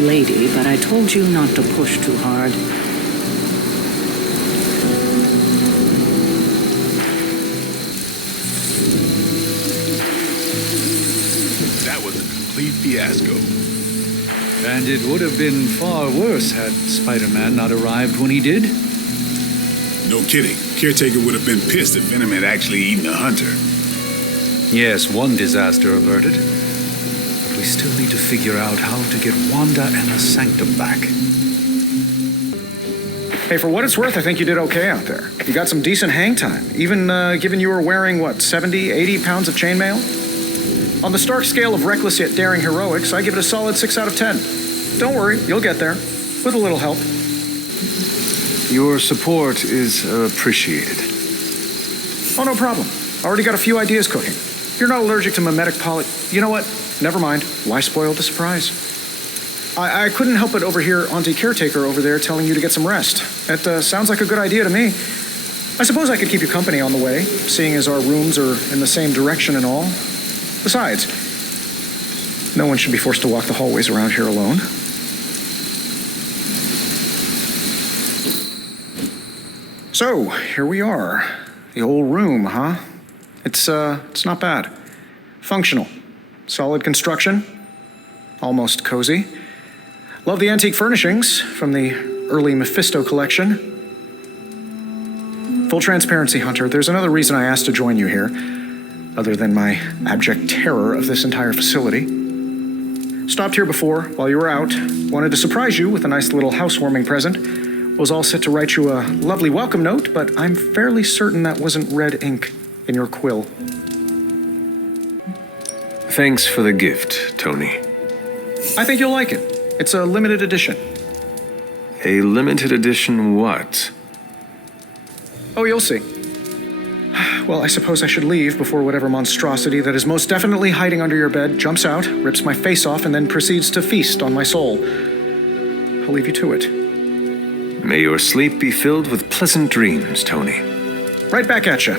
lady, but I told you not to push too hard. That was a complete fiasco. And it would have been far worse had Spider-Man not arrived when he did. No kidding. Caretaker would have been pissed if Venom had actually eaten a hunter. Yes, one disaster averted. But we still need to figure out how to get Wanda and the Sanctum back. Hey, for what it's worth, I think you did okay out there. You got some decent hang time, even given you were wearing, 70, 80 pounds of chainmail? On the Stark scale of reckless yet daring heroics, I give it a solid 6 out of 10. Don't worry, you'll get there, with a little help. Your support is appreciated. Oh, no problem. Already got a few ideas cooking. You're not allergic to mimetic poly... You know what? Never mind. Why spoil the surprise? I couldn't help but overhear Auntie Caretaker over there telling you to get some rest. That sounds like a good idea to me. I suppose I could keep you company on the way, seeing as our rooms are in the same direction and all. Besides, no one should be forced to walk the hallways around here alone. So, here we are. The old room, huh? It's not bad. Functional. Solid construction. Almost cozy. Love the antique furnishings from the early Mephisto collection. Full transparency, Hunter, there's another reason I asked to join you here, other than my abject terror of this entire facility. Stopped here before, while you were out. Wanted to surprise you with a nice little housewarming present. Was all set to write you a lovely welcome note, but I'm fairly certain that wasn't red ink in your quill. Thanks for the gift, Tony. I think you'll like it. It's a limited edition. A limited edition what? Oh, you'll see. Well, I suppose I should leave before whatever monstrosity that is most definitely hiding under your bed jumps out, rips my face off, and then proceeds to feast on my soul. I'll leave you to it. May your sleep be filled with pleasant dreams, Tony. Right back at you.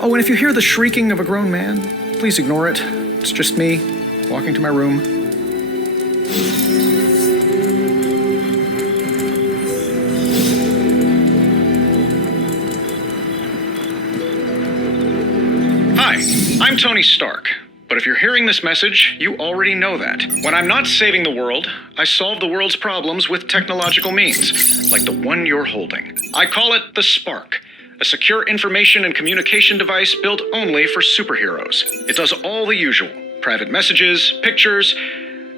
Oh, and if you hear the shrieking of a grown man, please ignore it. It's just me, walking to my room. Hi, I'm Tony Stark. But if you're hearing this message, you already know that. When I'm not saving the world, I solve the world's problems with technological means, like the one you're holding. I call it the Spark, a secure information and communication device built only for superheroes. It does all the usual, private messages, pictures,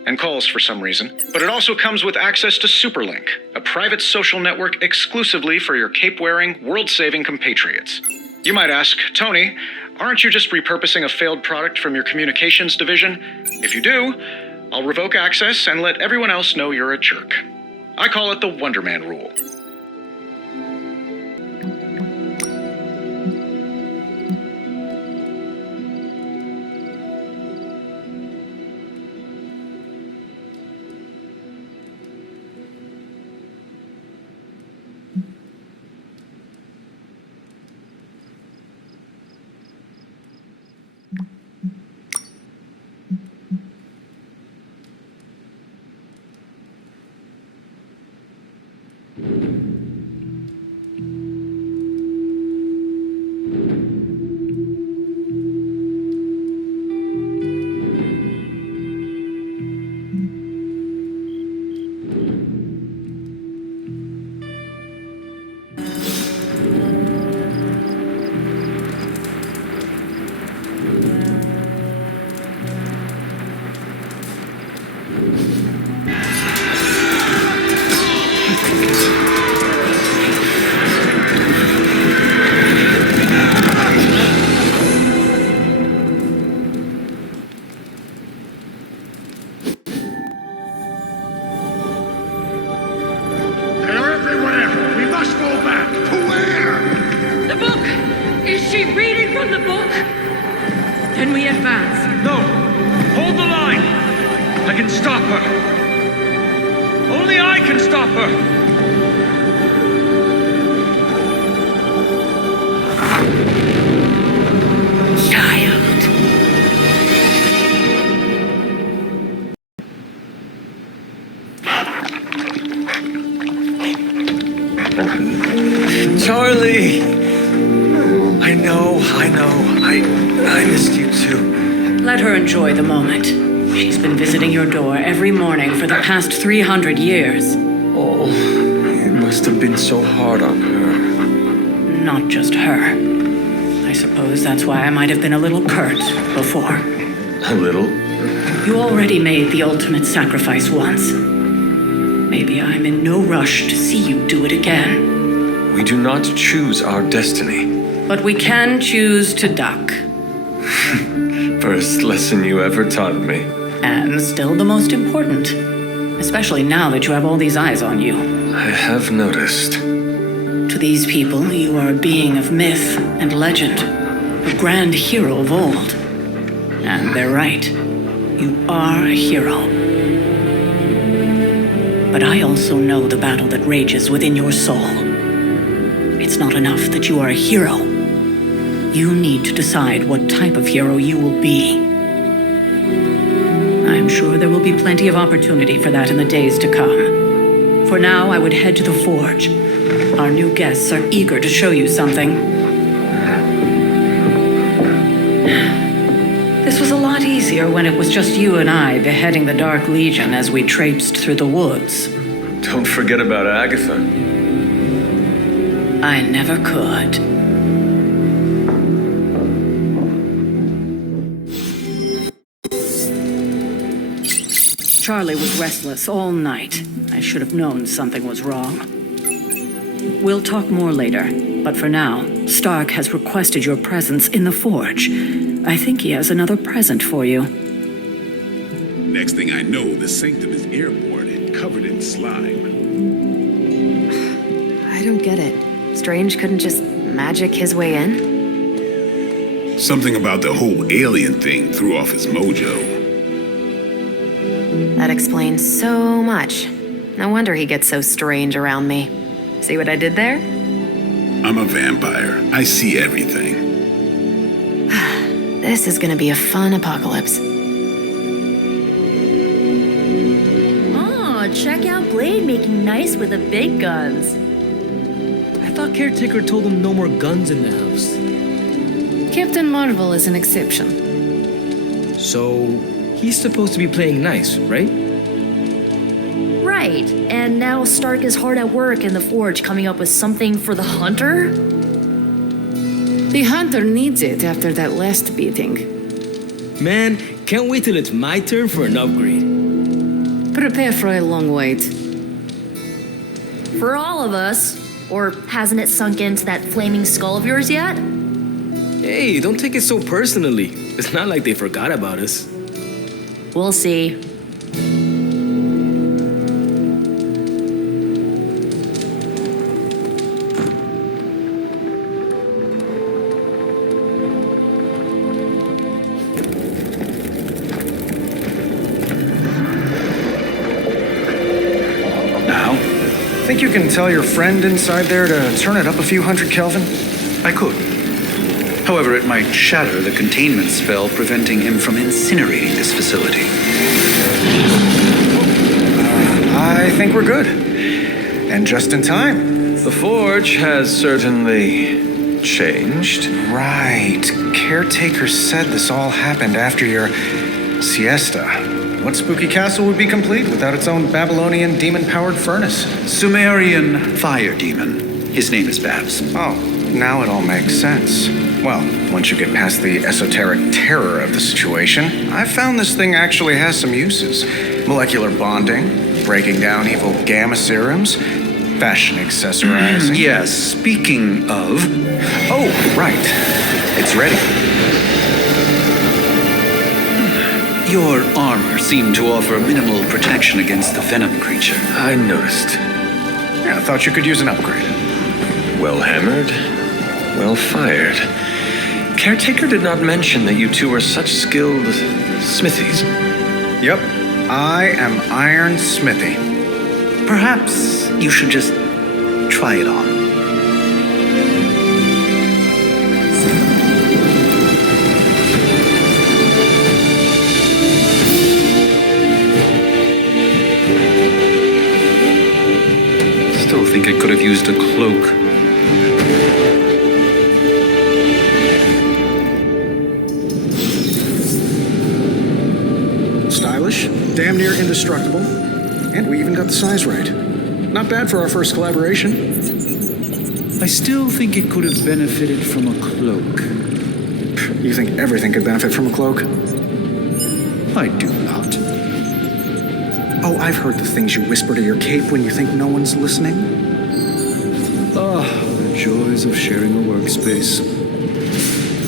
and calls for some reason. But it also comes with access to Superlink, a private social network exclusively for your cape-wearing, world-saving compatriots. You might ask, Tony, aren't you just repurposing a failed product from your communications division? If you do, I'll revoke access and let everyone else know you're a jerk. I call it the Wonder Man rule. Can we advance? No! Hold the line! I can stop her! Only I can stop her! Child! Charlie! I know. I missed you too. Let her enjoy the moment. She's been visiting your door every morning for the past 300 years. Oh, it must have been so hard on her. Not just her. I suppose that's why I might have been a little curt before. A little? You already made the ultimate sacrifice once. Maybe I'm in no rush to see you do it again. We do not choose our destiny. But we can choose to duck. First lesson you ever taught me. And still the most important. Especially now that you have all these eyes on you. I have noticed. To these people, you are a being of myth and legend. A grand hero of old. And they're right. You are a hero. But I also know the battle that rages within your soul. It's not enough that you are a hero. You need to decide what type of hero you will be. I'm sure there will be plenty of opportunity for that in the days to come. For now, I would head to the forge. Our new guests are eager to show you something. This was a lot easier when it was just you and I beheading the Dark Legion as we traipsed through the woods. Don't forget about Agatha. I never could. Charlie was restless all night. I should have known something was wrong. We'll talk more later, but for now, Stark has requested your presence in the forge. I think he has another present for you. Next thing I know, the sanctum is airborne and covered in slime. I don't get it. Strange couldn't just magic his way in? Something about the whole alien thing threw off his mojo. That explains so much. No wonder he gets so strange around me. See what I did there? I'm a vampire. I see everything. This is gonna be a fun apocalypse. Oh, check out Blade making nice with the big guns. I thought Caretaker told him no more guns in the house. Captain Marvel is an exception. So, he's supposed to be playing nice, right? Right, and now Stark is hard at work in the forge coming up with something for the Hunter? The Hunter needs it after that last beating. Man, can't wait till it's my turn for an upgrade. Prepare for a long wait. For all of us. Or hasn't it sunk into that flaming skull of yours yet? Hey, don't take it so personally. It's not like they forgot about us. We'll see. Think you can tell your friend inside there to turn it up a few hundred Kelvin? I could. However, it might shatter the containment spell preventing him from incinerating this facility. I think we're good. And just in time. The forge has certainly changed. Right. Caretaker said this all happened after your siesta. What spooky castle would be complete without its own Babylonian demon-powered furnace? Sumerian fire demon. His name is Babs. Oh, now it all makes sense. Well, once you get past the esoteric terror of the situation, I've found this thing actually has some uses. Molecular bonding, breaking down evil gamma serums, fashion accessorizing. Yes, speaking of... Oh, right. It's ready. Your armor seemed to offer minimal protection against the venom creature. I noticed. Yeah, I thought you could use an upgrade. Well hammered, well fired. Caretaker did not mention that you two were such skilled smithies. Yep, I am Iron Smithy. Perhaps you should just try it on. Still think it could could have used a cloak. Stylish, damn near indestructible, and we even got the size right. Not bad for our first collaboration. I still think it could have benefited from a cloak. You think everything could benefit from a cloak? I do not. Oh, I've heard the things you whisper to your cape when you think no one's listening. Ah, the joys of sharing a workspace.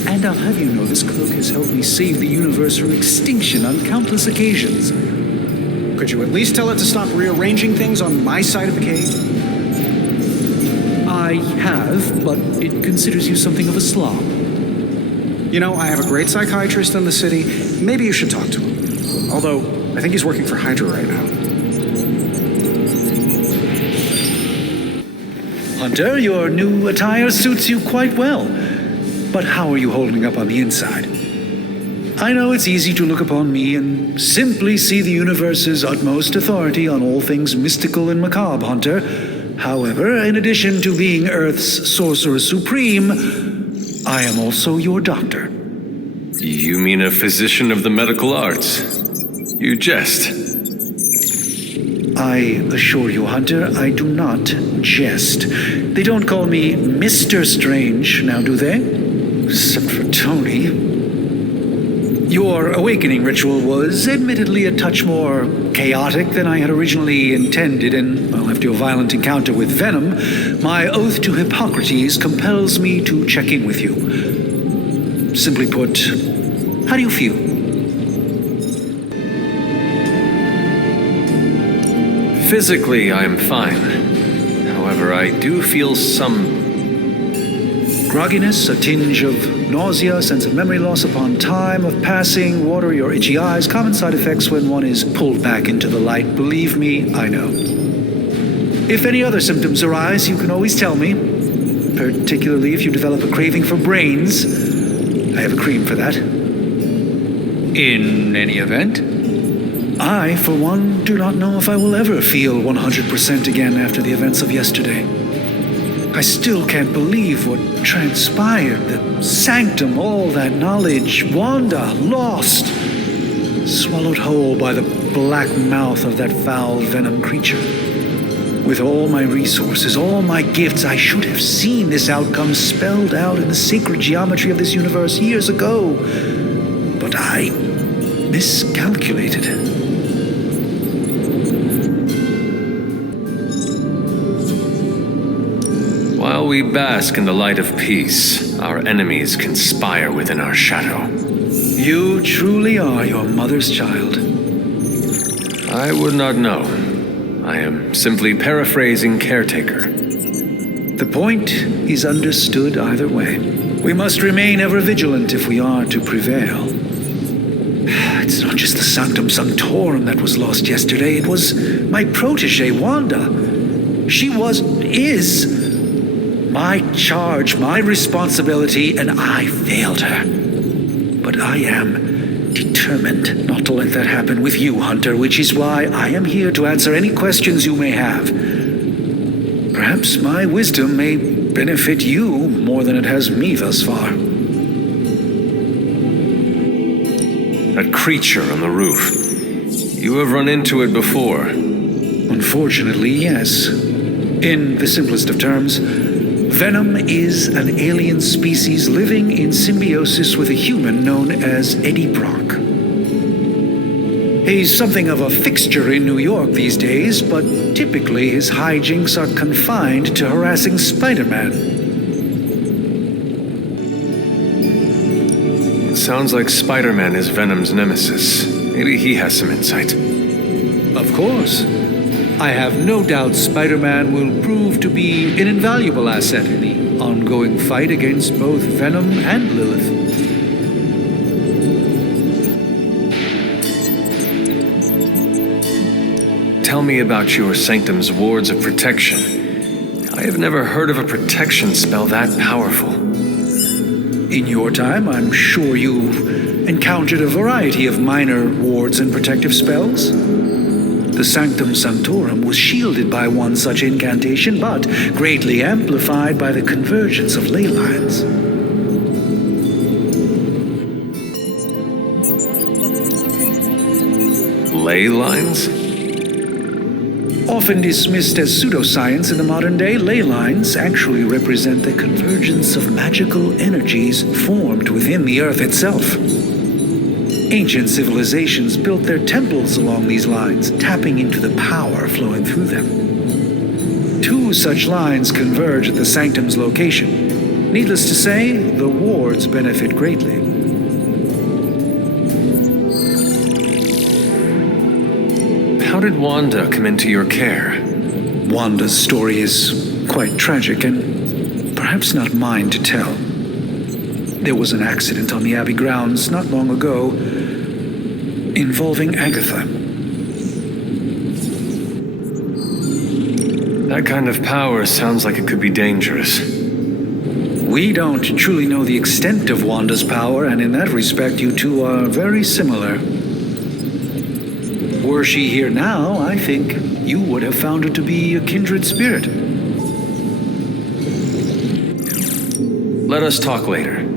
And I'll have you know this cloak has helped me save the universe from extinction on countless occasions. Could you at least tell it to stop rearranging things on my side of the cave? I have, but it considers you something of a slob. You know, I have a great psychiatrist in the city. Maybe you should talk to him. Although, I think he's working for Hydra right now. Hunter, your new attire suits you quite well. But how are you holding up on the inside? I know it's easy to look upon me and simply see the universe's utmost authority on all things mystical and macabre, Hunter. However, in addition to being Earth's sorcerer supreme, I am also your doctor. You mean a physician of the medical arts? You jest. I assure you, Hunter, I do not jest. They don't call me Mr. Strange, now do they? Except for Tony. Your awakening ritual was admittedly a touch more chaotic than I had originally intended, and well, after your violent encounter with Venom, my oath to Hippocrates compels me to check in with you. Simply put, how do you feel? Physically, I am fine. However, I do feel some grogginess, a tinge of nausea, sense of memory loss upon time of passing, watery or itchy eyes, common side effects when one is pulled back into the light. Believe me, I know. If any other symptoms arise, you can always tell me, particularly if you develop a craving for brains. I have a cream for that. In any event, I, for one, do not know if I will ever feel 100% again after the events of yesterday. I still can't believe what transpired. The sanctum, all that knowledge, Wanda, lost, swallowed whole by the black mouth of that foul venom creature. With all my resources, all my gifts, I should have seen this outcome spelled out in the sacred geometry of this universe years ago. But I miscalculated. While we bask in the light of peace, our enemies conspire within our shadow. You truly are your mother's child. I would not know. I am simply paraphrasing Caretaker. The point is understood either way. We must remain ever vigilant if we are to prevail. It's not just the Sanctum Sanctorum that was lost yesterday. It was my protege, Wanda. She is my charge, my responsibility, and I failed her. But I am determined not to let that happen with you, Hunter, which is why I am here to answer any questions you may have. Perhaps my wisdom may benefit you more than it has me thus far. That creature on the roof. You have run into it before. Unfortunately, yes. In the simplest of terms, Venom is an alien species living in symbiosis with a human known as Eddie Brock. He's something of a fixture in New York these days, but typically his hijinks are confined to harassing Spider-Man. It sounds like Spider-Man is Venom's nemesis. Maybe he has some insight. Of course. I have no doubt Spider-Man will prove to be an invaluable asset in the ongoing fight against both Venom and Lilith. Tell me about your Sanctum's wards of protection. I have never heard of a protection spell that powerful. In your time, I'm sure you encountered a variety of minor wards and protective spells. The Sanctum Sanctorum was shielded by one such incantation, but greatly amplified by the convergence of ley lines. Ley lines? Often dismissed as pseudoscience in the modern day, ley lines actually represent the convergence of magical energies formed within the Earth itself. Ancient civilizations built their temples along these lines, tapping into the power flowing through them. Two such lines converge at the Sanctum's location. Needless to say, the wards benefit greatly. How did Wanda come into your care? Wanda's story is quite tragic and perhaps not mine to tell. There was an accident on the Abbey grounds not long ago involving Agatha. That kind of power sounds like it could be dangerous. We don't truly know the extent of Wanda's power, and in that respect, you two are very similar. Were she here now, I think you would have found her to be a kindred spirit. Let us talk later.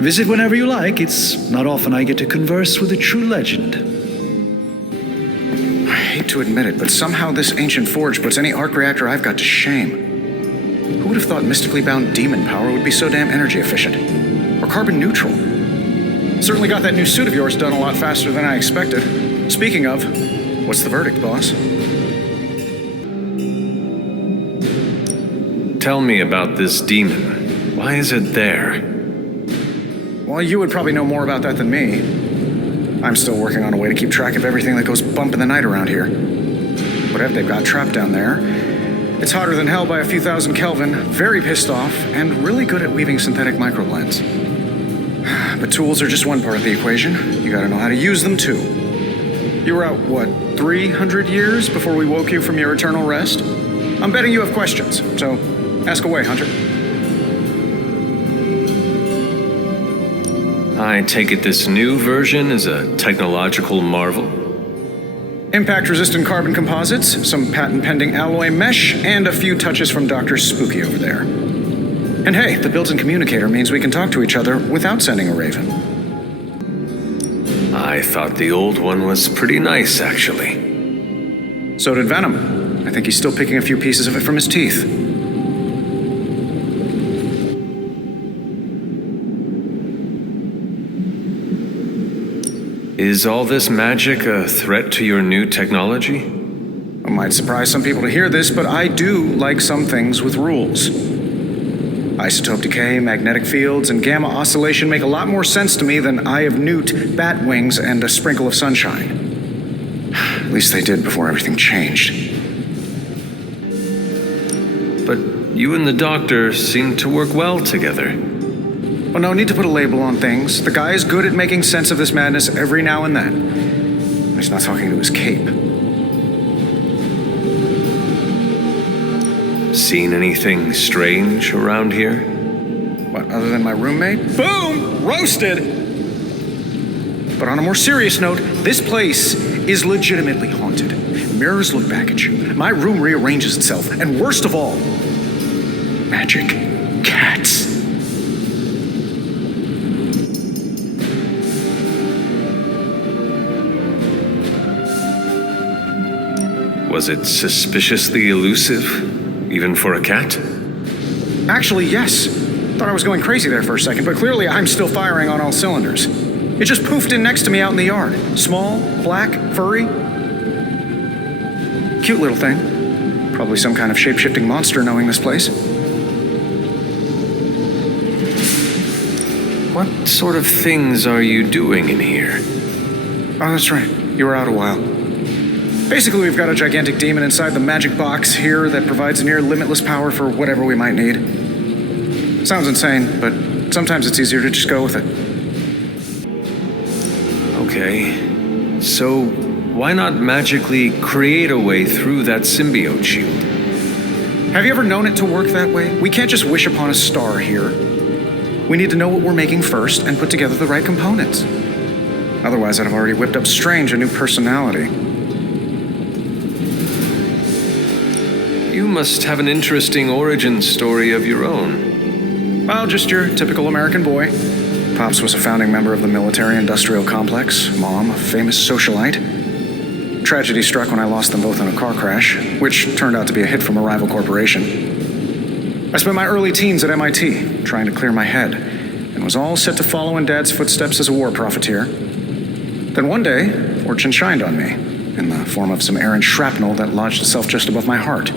Visit whenever you like. It's not often I get to converse with a true legend. I hate to admit it, but somehow this ancient forge puts any arc reactor I've got to shame. Who would have thought mystically bound demon power would be so damn energy efficient? Or carbon neutral? Certainly got that new suit of yours done a lot faster than I expected. Speaking of, what's the verdict, boss? Tell me about this demon. Why is it there? Well, you would probably know more about that than me. I'm still working on a way to keep track of everything that goes bump in the night around here. Whatever they've got trapped down there, it's hotter than hell by a few thousand Kelvin, very pissed off, and really good at weaving synthetic microblends. But tools are just one part of the equation. You gotta know how to use them too. You were out, what, 300 years before we woke you from your eternal rest? I'm betting you have questions, so ask away, Hunter. I take it this new version is a technological marvel? Impact-resistant carbon composites, some patent-pending alloy mesh, and a few touches from Dr. Spooky over there. And hey, the built-in communicator means we can talk to each other without sending a raven. I thought the old one was pretty nice, actually. So did Venom. I think he's still picking a few pieces of it from his teeth. Is all this magic a threat to your new technology? It might surprise some people to hear this, but I do like some things with rules. Isotope decay, magnetic fields, and gamma oscillation make a lot more sense to me than Eye of Newt, bat wings, and a sprinkle of sunshine. At least they did before everything changed. But you and the doctor seem to work well together. Well, no need to put a label on things. The guy is good at making sense of this madness every now and then. He's not talking to his cape. Seen anything strange around here? What, other than my roommate? Boom! Roasted! But on a more serious note, this place is legitimately haunted. Mirrors look back at you. My room rearranges itself. And worst of all, magic cats. Was it suspiciously elusive, even for a cat? Actually, yes. Thought I was going crazy there for a second, but clearly I'm still firing on all cylinders. It just poofed in next to me out in the yard. Small, black, furry. Cute little thing. Probably some kind of shape-shifting monster knowing this place. What sort of things are you doing in here? Oh, that's right. You were out a while. Basically, we've got a gigantic demon inside the magic box here that provides near limitless power for whatever we might need. Sounds insane, but sometimes it's easier to just go with it. Okay. So, why not magically create a way through that symbiote shield? Have you ever known it to work that way? We can't just wish upon a star here. We need to know what we're making first and put together the right components. Otherwise, I'd have already whipped up Strange a new personality. You must have an interesting origin story of your own. Well, just your typical American boy. Pops was a founding member of the military-industrial complex. Mom, a famous socialite. Tragedy struck when I lost them both in a car crash, which turned out to be a hit from a rival corporation. I spent my early teens at MIT, trying to clear my head, and was all set to follow in Dad's footsteps as a war profiteer. Then one day, fortune shined on me, in the form of some errant shrapnel that lodged itself just above my heart.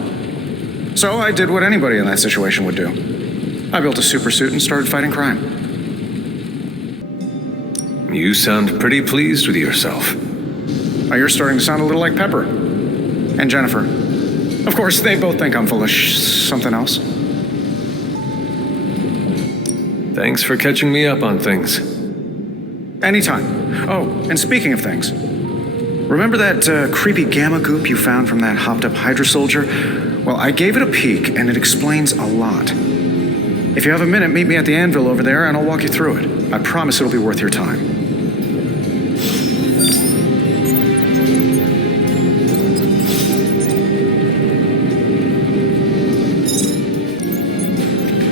So I did what anybody in that situation would do. I built a supersuit and started fighting crime. You sound pretty pleased with yourself. Now you're starting to sound a little like Pepper. And Jennifer. Of course, they both think I'm full of something else. Thanks for catching me up on things. Anytime. Oh, and speaking of things, remember that creepy gamma goop you found from that hopped-up Hydra soldier? Well, I gave it a peek, and it explains a lot. If you have a minute, meet me at the anvil over there, and I'll walk you through it. I promise it'll be worth your time.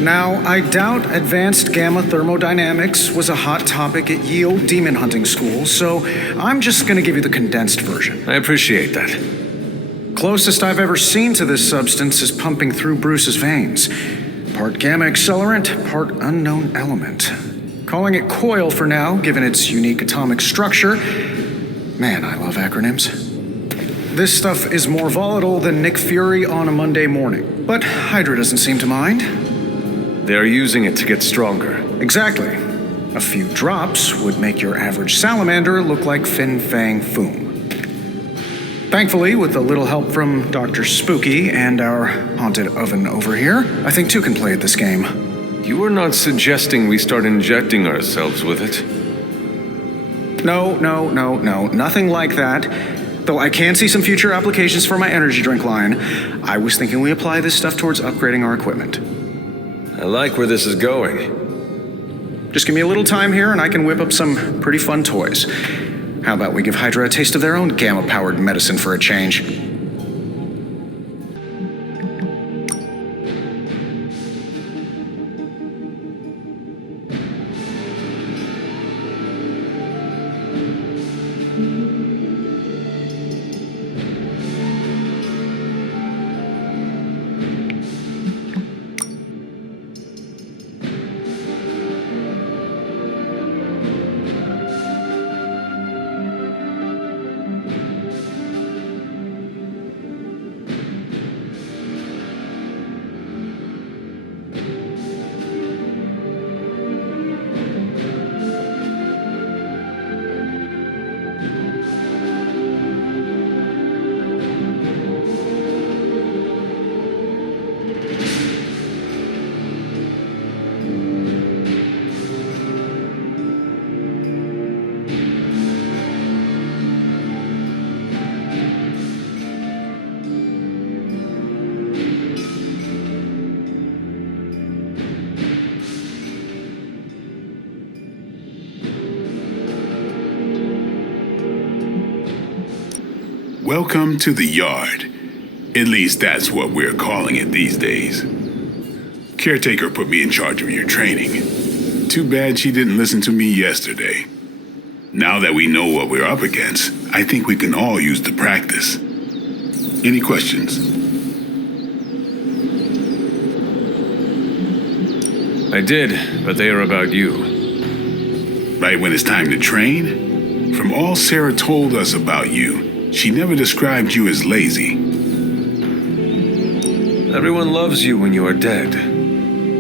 Now, I doubt advanced gamma thermodynamics was a hot topic at Ye Olde Demon Hunting School, so I'm just gonna give you the condensed version. I appreciate that. Closest I've ever seen to this substance is pumping through Bruce's veins. Part gamma accelerant, part unknown element. Calling it coil for now, given its unique atomic structure. Man, I love acronyms. This stuff is more volatile than Nick Fury on a Monday morning, but Hydra doesn't seem to mind. They're using it to get stronger. Exactly. A few drops would make your average salamander look like Fin Fang Foom. Thankfully, with a little help from Dr. Spooky and our haunted oven over here, I think two can play at this game. You are not suggesting we start injecting ourselves with it? No, nothing like that. Though I can see some future applications for my energy drink line. I was thinking we apply this stuff towards upgrading our equipment. I like where this is going. Just give me a little time here and I can whip up some pretty fun toys. How about we give Hydra a taste of their own gamma-powered medicine for a change? Welcome to the yard. At least that's what we're calling it these days. Caretaker put me in charge of your training. Too bad she didn't listen to me yesterday. Now that we know what we're up against, I think we can all use the practice. Any questions? I did, but they are about you. Right when it's time to train? From all Sarah told us about you, she never described you as lazy. Everyone loves you when you are dead.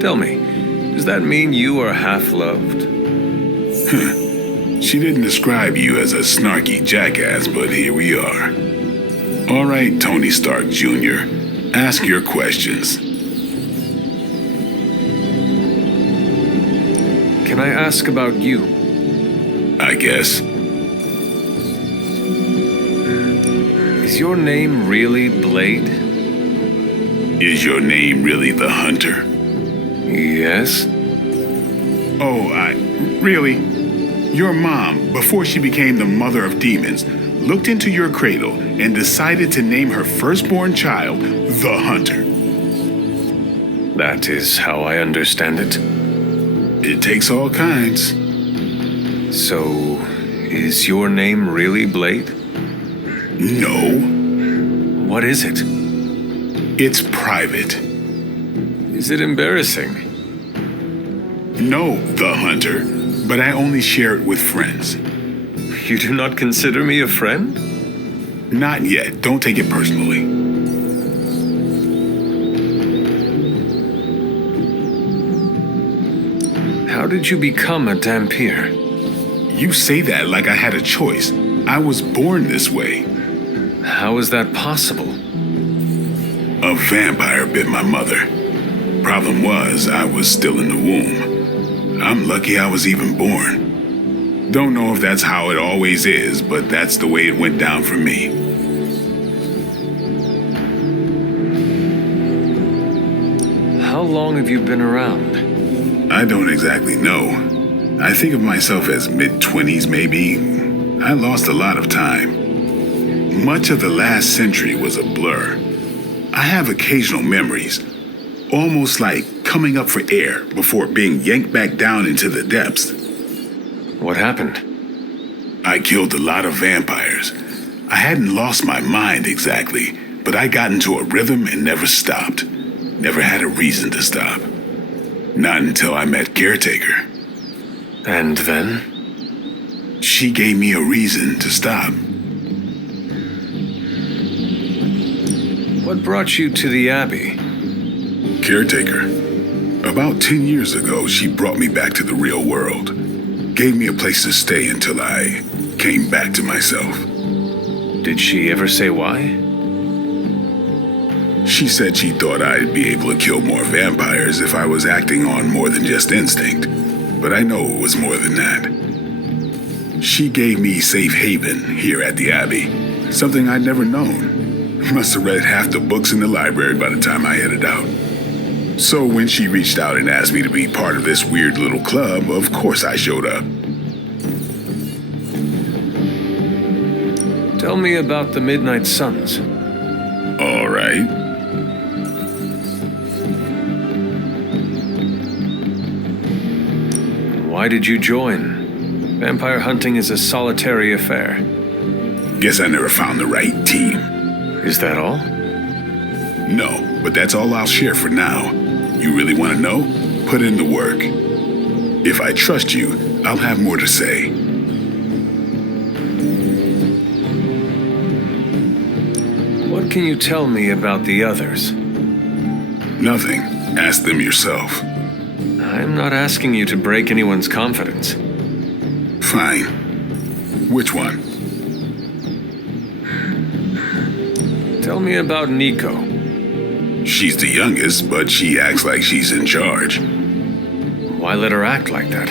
Tell me, does that mean you are half-loved? She didn't describe you as a snarky jackass, but here we are. All right, Tony Stark Jr., ask your questions. Can I ask about you? I guess. Is your name really Blade? Is your name really the Hunter? Yes. Oh, really? Your mom, before she became the mother of demons, looked into your cradle, and decided to name her firstborn child the Hunter. That is how I understand it. It takes all kinds. So, is your name really Blade? No. What is it? It's private. Is it embarrassing? No, the Hunter, but I only share it with friends. You do not consider me a friend? Not yet. Don't take it personally. How did you become a Dampier? You say that like I had a choice. I was born this way. How is that possible? A vampire bit my mother. Problem was, I was still in the womb. I'm lucky I was even born. Don't know if that's how it always is, but that's the way it went down for me. How long have you been around? I don't exactly know. I think of myself as mid-20s, maybe. I lost a lot of time. Much of the last century was a blur. I have occasional memories, almost like coming up for air before being yanked back down into the depths. What happened? I killed a lot of vampires. I hadn't lost my mind exactly, but I got into a rhythm and never stopped. Never had a reason to stop. Not until I met Caretaker. And then? She gave me a reason to stop. What brought you to the Abbey? Caretaker. About 10 years ago, she brought me back to the real world. Gave me a place to stay until I came back to myself. Did she ever say why? She said she thought I'd be able to kill more vampires if I was acting on more than just instinct. But I know it was more than that. She gave me safe haven here at the Abbey, something I'd never known. Must have read half the books in the library by the time I headed out. So when she reached out and asked me to be part of this weird little club, of course I showed up. Tell me about the Midnight Suns. All right. Why did you join? Vampire hunting is a solitary affair. Guess I never found the right team. Is that all? No, but that's all I'll share for now. You really want to know? Put in the work. If I trust you, I'll have more to say. What can you tell me about the others? Nothing. Ask them yourself. I'm not asking you to break anyone's confidence. Fine. Which one? Tell me about Nico. She's the youngest, but she acts like she's in charge. Why let her act like that?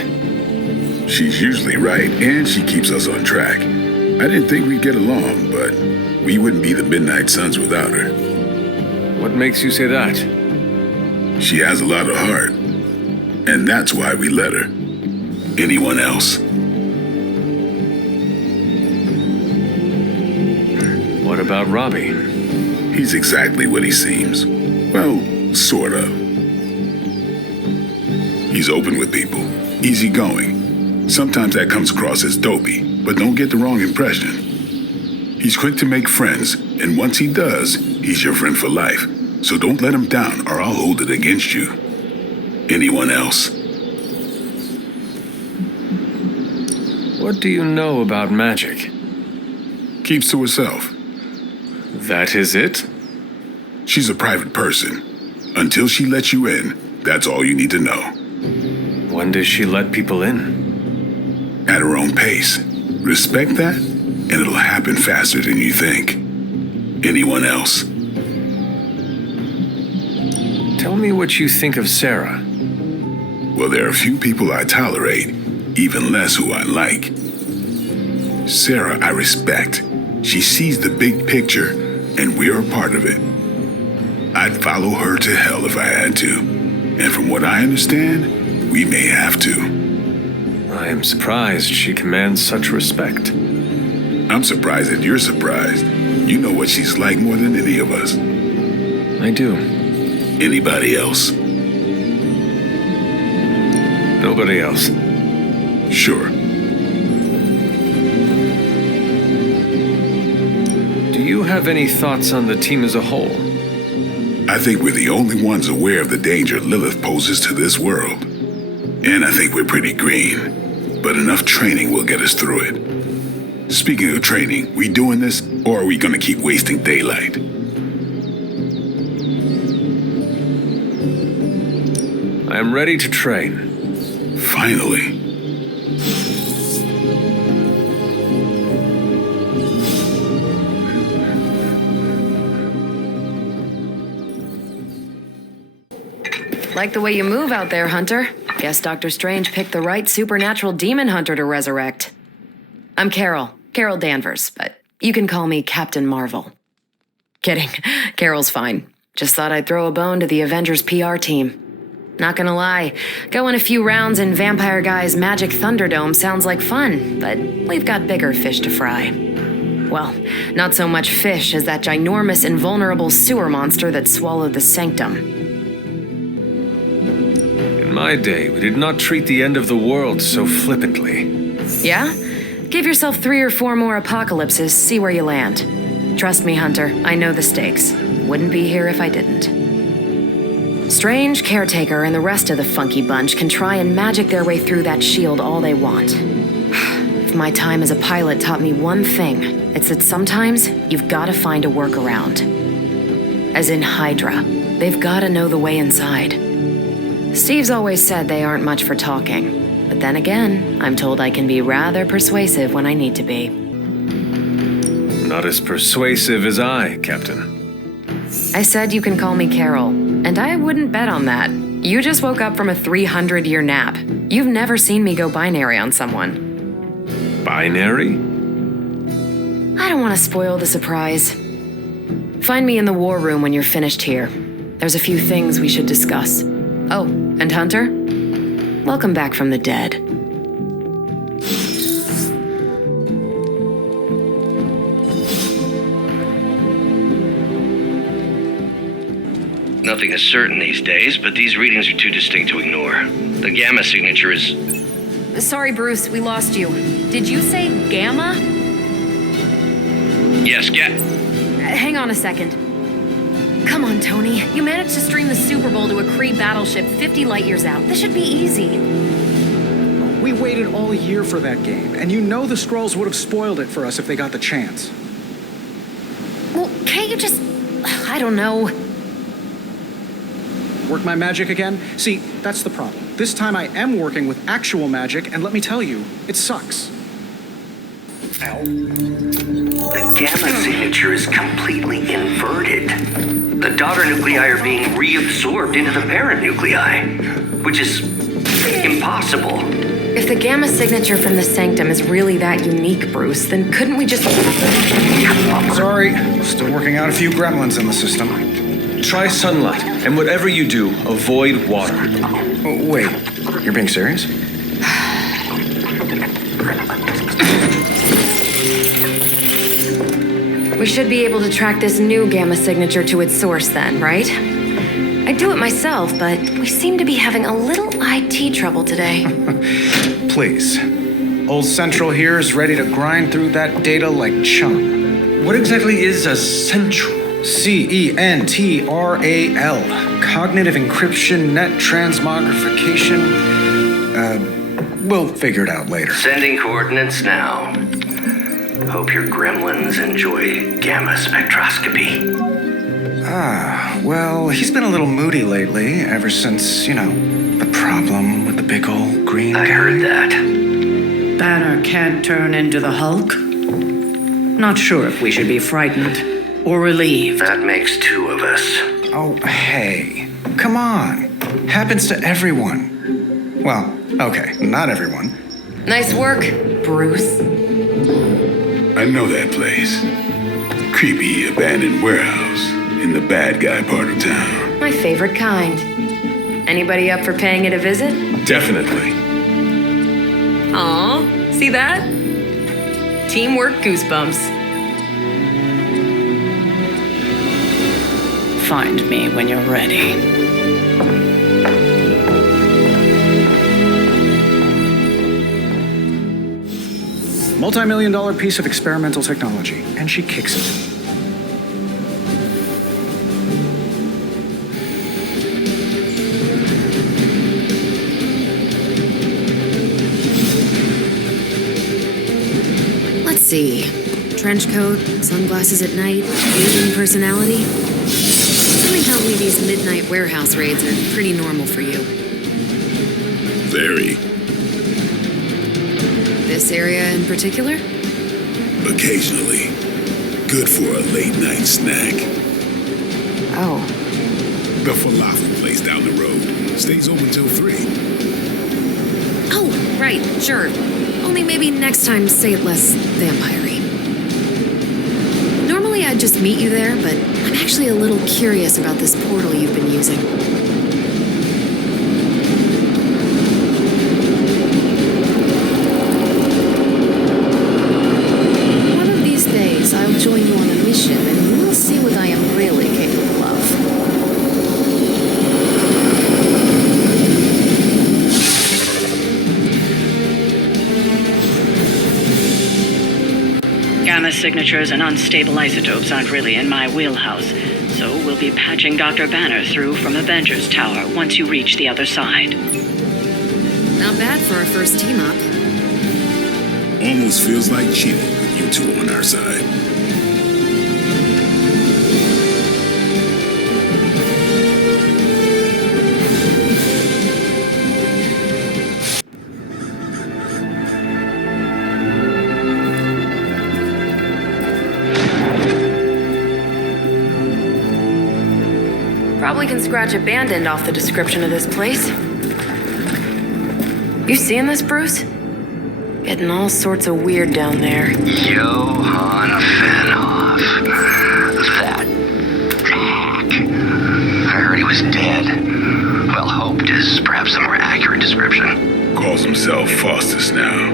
She's usually right, and she keeps us on track. I didn't think we'd get along, but we wouldn't be the Midnight Suns without her. What makes you say that? She has a lot of heart, and that's why we let her. Anyone else? What about Robbie? He's exactly what he seems. Well, sort of. He's open with people, easygoing. Sometimes that comes across as dopey, but don't get the wrong impression. He's quick to make friends, and once he does, he's your friend for life. So don't let him down, or I'll hold it against you. Anyone else? What do you know about magic? Keeps to herself. That is it? She's a private person. Until she lets you in, that's all you need to know. When does she let people in? At her own pace. Respect that, and it'll happen faster than you think. Anyone else? Tell me what you think of Sarah. Well, there are a few people I tolerate, even less who I like. Sarah, I respect. She sees the big picture, and we're a part of it. I'd follow her to hell if I had to. And from what I understand, we may have to. I am surprised she commands such respect. I'm surprised that you're surprised. You know what she's like more than any of us. I do. Anybody else? Nobody else. Sure. Do you have any thoughts on the team as a whole? I think we're the only ones aware of the danger Lilith poses to this world. And I think we're pretty green. But enough training will get us through it. Speaking of training, we doing this, or are we gonna keep wasting daylight? I am ready to train. Finally. Like the way you move out there, Hunter. Guess Dr. Strange picked the right supernatural demon hunter to resurrect. I'm Carol Danvers, but you can call me Captain Marvel. Kidding, Carol's fine. Just thought I'd throw a bone to the Avengers PR team. Not gonna lie, going a few rounds in Vampire Guy's Magic Thunderdome sounds like fun, but we've got bigger fish to fry. Well, not so much fish as that ginormous invulnerable sewer monster that swallowed the Sanctum. In my day, we did not treat the end of the world so flippantly. Yeah? Give yourself 3 or 4 more apocalypses, see where you land. Trust me, Hunter, I know the stakes. Wouldn't be here if I didn't. Strange, Caretaker, and the rest of the funky bunch can try and magic their way through that shield all they want. If my time as a pilot taught me one thing, it's that sometimes you've gotta find a workaround. As in Hydra, they've gotta know the way inside. Steve's always said they aren't much for talking, but then again, I'm told I can be rather persuasive when I need to be. Not as persuasive as I, Captain. I said you can call me Carol, and I wouldn't bet on that. You just woke up from a 300-year nap. You've never seen me go binary on someone. Binary? I don't want to spoil the surprise. Find me in the war room when you're finished here. There's a few things we should discuss. Oh, and Hunter? Welcome back from the dead. Nothing is certain these days, but these readings are too distinct to ignore. The gamma signature is... Sorry, Bruce, we lost you. Did you say gamma? Yes, Hang on a second. Come on, Tony. You managed to stream the Super Bowl to a Kree battleship 50 light years out. This should be easy. We waited all year for that game, and you know the Skrulls would have spoiled it for us if they got the chance. Well, can't you just... I don't know. Work my magic again? See, that's the problem. This time I am working with actual magic, and let me tell you, it sucks. Ow. The gamma signature is completely inverted. The daughter nuclei are being reabsorbed into the parent nuclei, which is impossible. If the gamma signature from the Sanctum is really that unique, Bruce, then couldn't we just... Sorry, still working out a few gremlins in the system. Try sunlight, and whatever you do, avoid water. Oh, wait, you're being serious? We should be able to track this new gamma signature to its source then, right? I'd do it myself, but we seem to be having a little IT trouble today. Please. Old Central here is ready to grind through that data like chum. What exactly is a central? CENTRAL. Cognitive encryption, net transmogrification. We'll figure it out later. Sending coordinates now. Hope your gremlins enjoy gamma spectroscopy. Well, he's been a little moody lately, ever since, the problem with the big old green guy. I heard that. Banner can't turn into the Hulk? Not sure if we should be frightened or relieved. That makes 2 of us. Oh, hey. Come on. Happens to everyone. Well, okay, not everyone. Nice work, Bruce. I know that place. Creepy abandoned warehouse in the bad guy part of town. My favorite kind. Anybody up for paying it a visit? Definitely. Aw, see that? Teamwork goosebumps. Find me when you're ready. Multi-million-dollar piece of experimental technology, and she kicks it. Let's see. Trench coat, sunglasses at night, alien personality. Something tells me these midnight warehouse raids are pretty normal for you. Very. This area in particular? Occasionally. Good for a late night snack. Oh. The falafel place down the road stays open till 3. Oh, right, sure. Only maybe next time say it less vampire-y. Normally I'd just meet you there, but I'm actually a little curious about this portal you've been using. One of these days I'll join you on a mission and we'll see what I am really capable of. Gamma signatures and unstable isotopes aren't really in my wheelhouse, so we'll be patching Dr. Banner through from Avengers Tower once you reach the other side. Not bad for our first team-up. Almost feels like cheating with you two on our side. Probably can scratch a band end off the description of this place. You seeing this, Bruce? Getting all sorts of weird down there. Johann Fenhoff. That hack. I heard he was dead. Well, hoped is perhaps the more accurate description. Calls himself Faustus now.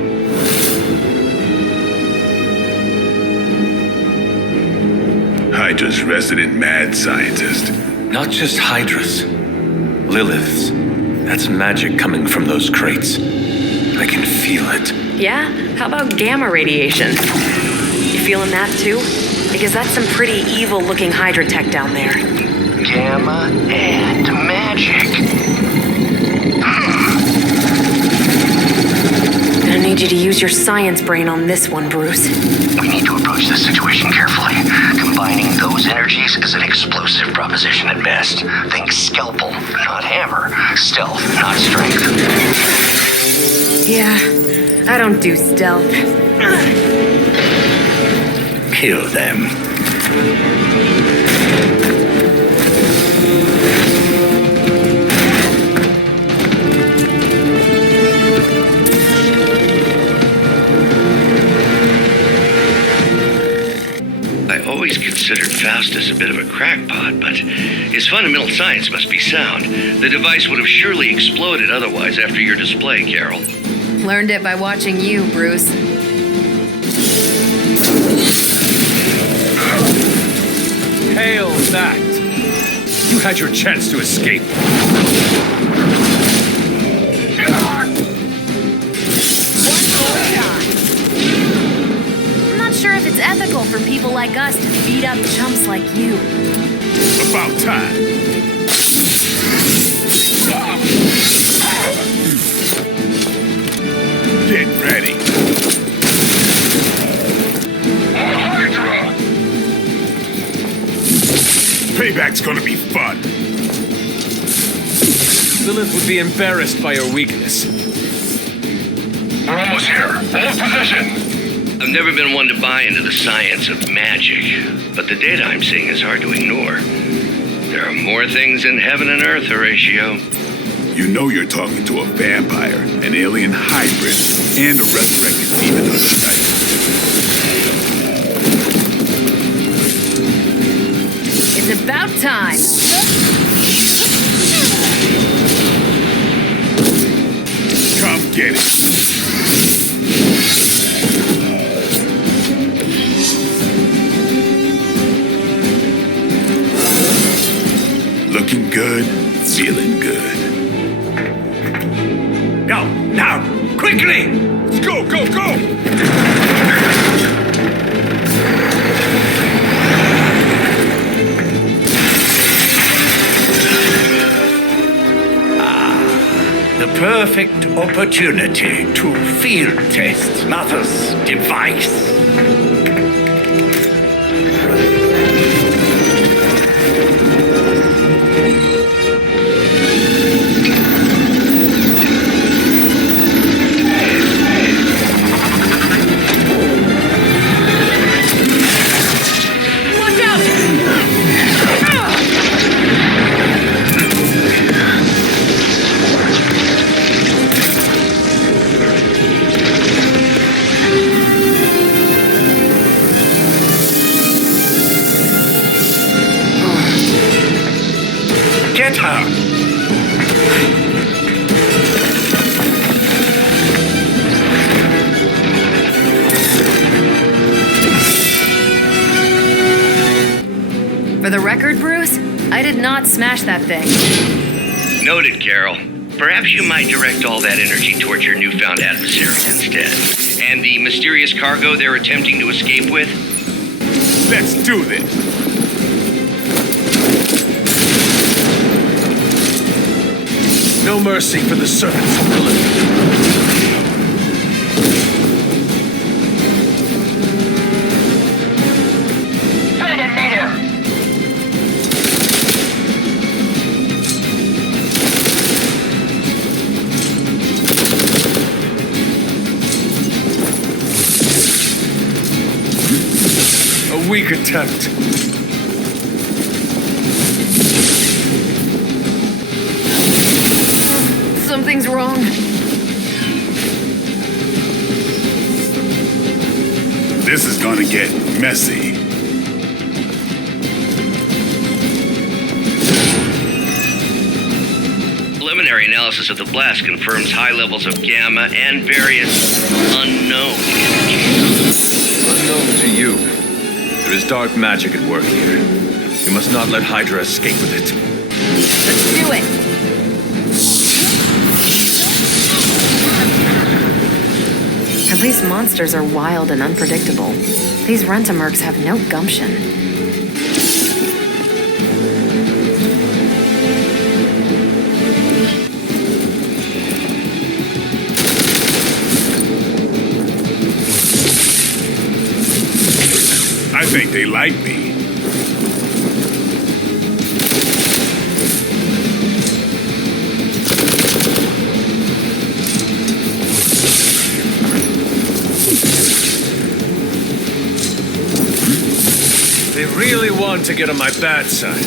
Hydra's resident mad scientist. Not just Hydras. Liliths. That's magic coming from those crates. I can feel it. Yeah? How about gamma radiation? You feeling that too? Because that's some pretty evil-looking Hydra tech down there. Gamma and magic. Gonna need you to use your science brain on this one, Bruce. We need to approach this situation carefully. Combining those energies is an explosive proposition at best. Think scalpel, not hammer. Stealth, not strength. Yeah, I don't do stealth. Kill them. I always considered Faustus a bit of a crackpot, but his fundamental science must be sound. The device would have surely exploded otherwise after your display, Carol. Learned it by watching you, Bruce. Hail that! You had your chance to escape. I'm not sure if it's ethical for people like us to beat up chumps like you. About time. Get ready. Hydra! Payback's gonna be fun. Lilith would be embarrassed by your weakness. We're almost here. Hold position. I've never been one to buy into the science of magic, but the data I'm seeing is hard to ignore. There are more things in heaven and earth, Horatio. You know you're talking to a vampire, an alien hybrid, and a resurrected demon hunter type. It's about time. Come get it. feeling good. Go, now, quickly! Let's go, go, go! The perfect opportunity to field test Mother's device. Watch out! Get her! For the record, Bruce, I did not smash that thing. Noted, Carol. Perhaps you might direct all that energy towards your newfound adversaries instead. And the mysterious cargo they're attempting to escape with? Let's do this! No mercy for the servants of Lilith. A weak attempt. Something's wrong. This is gonna get messy. Preliminary analysis of the blast confirms high levels of gamma and various unknown energies. Unknown to you. There is dark magic at work here. You must not let Hydra escape with it. Let's do it. At least monsters are wild and unpredictable. These Rentamercs have no gumption. I think they like me. They really want to get on my bad side.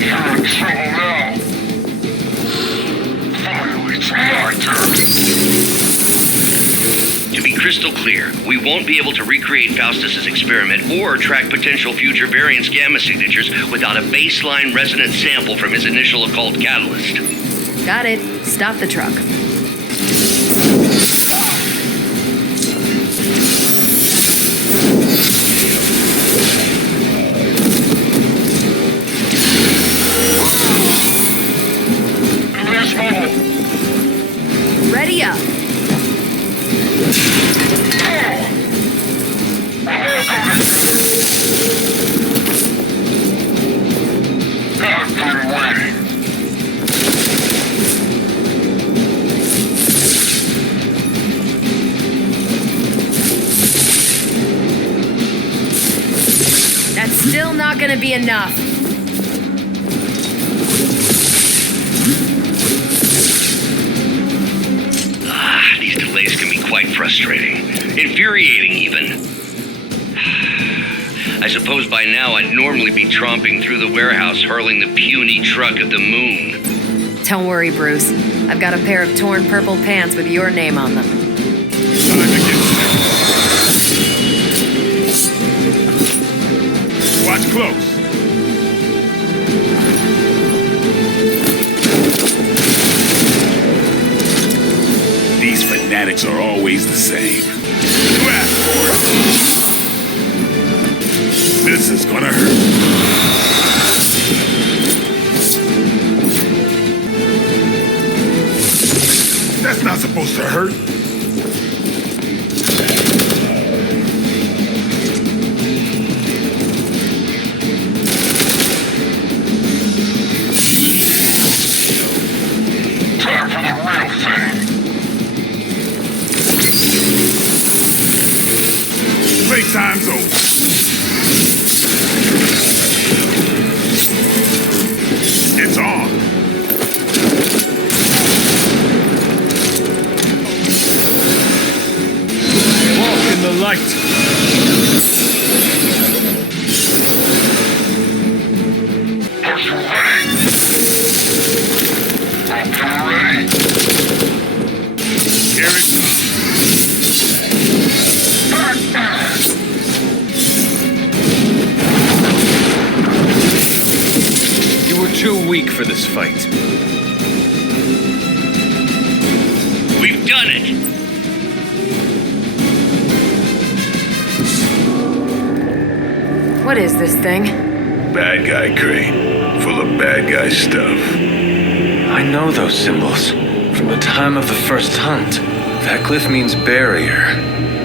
You're in trouble now. Finally, it's my turn. To be crystal clear, we won't be able to recreate Faustus's experiment or track potential future variance gamma signatures without a baseline resonance sample from his initial occult catalyst. Got it. Stop the truck. Ready up. That's still not gonna be enough. These delays can be quite frustrating. Infuriating, even. I suppose by now I'd normally be tromping through the warehouse hurling the puny truck of the moon. Don't worry, Bruce. I've got a pair of torn purple pants with your name on them. Watch close. These fanatics are always the same. You asked for it. This is gonna hurt. That's not supposed to hurt. Time for the real thing. Playtime's over. It's on. Walk in the light. Are you ready? Hope you're ready. Here it comes. You were too weak for this fight. We've done it! What is this thing? Bad guy crate. Full of bad guy stuff. I know those symbols from the time of the first hunt. That glyph means barrier.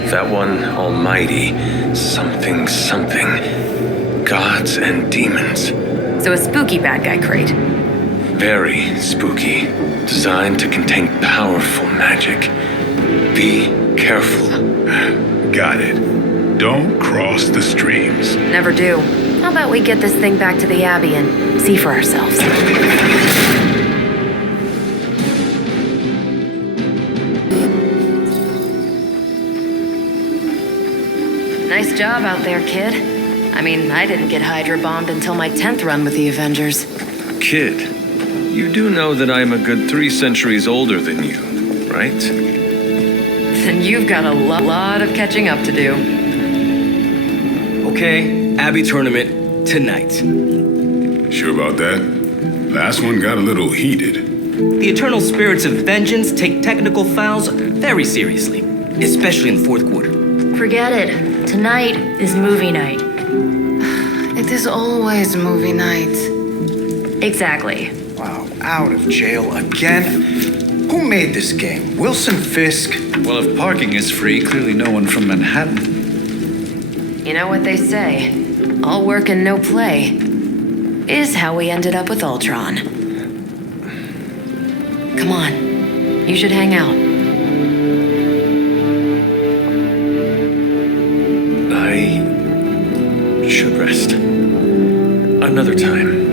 That one, almighty. Something, something. Gods and demons. So a spooky bad guy crate. Very spooky. Designed to contain powerful magic. Be careful. Got it. Don't cross the streams. Never do. How about we get this thing back to the Abbey and see for ourselves? Nice job out there, kid. I mean, I didn't get Hydra bombed until my 10th run with the Avengers. Kid, you do know that I am a good 3 centuries older than you, right? Then you've got a lot of catching up to do. Okay, Abbey tournament tonight. Sure about that? Last one got a little heated. The eternal spirits of vengeance take technical fouls very seriously, especially in the fourth quarter. Forget it. Tonight is movie night. It is always movie night. Exactly. Wow, out of jail again? Who made this game? Wilson Fisk? Well, if parking is free, clearly no one from Manhattan. You know what they say? All work and no play is how we ended up with Ultron. Come on. You should hang out. I should rest. Another time.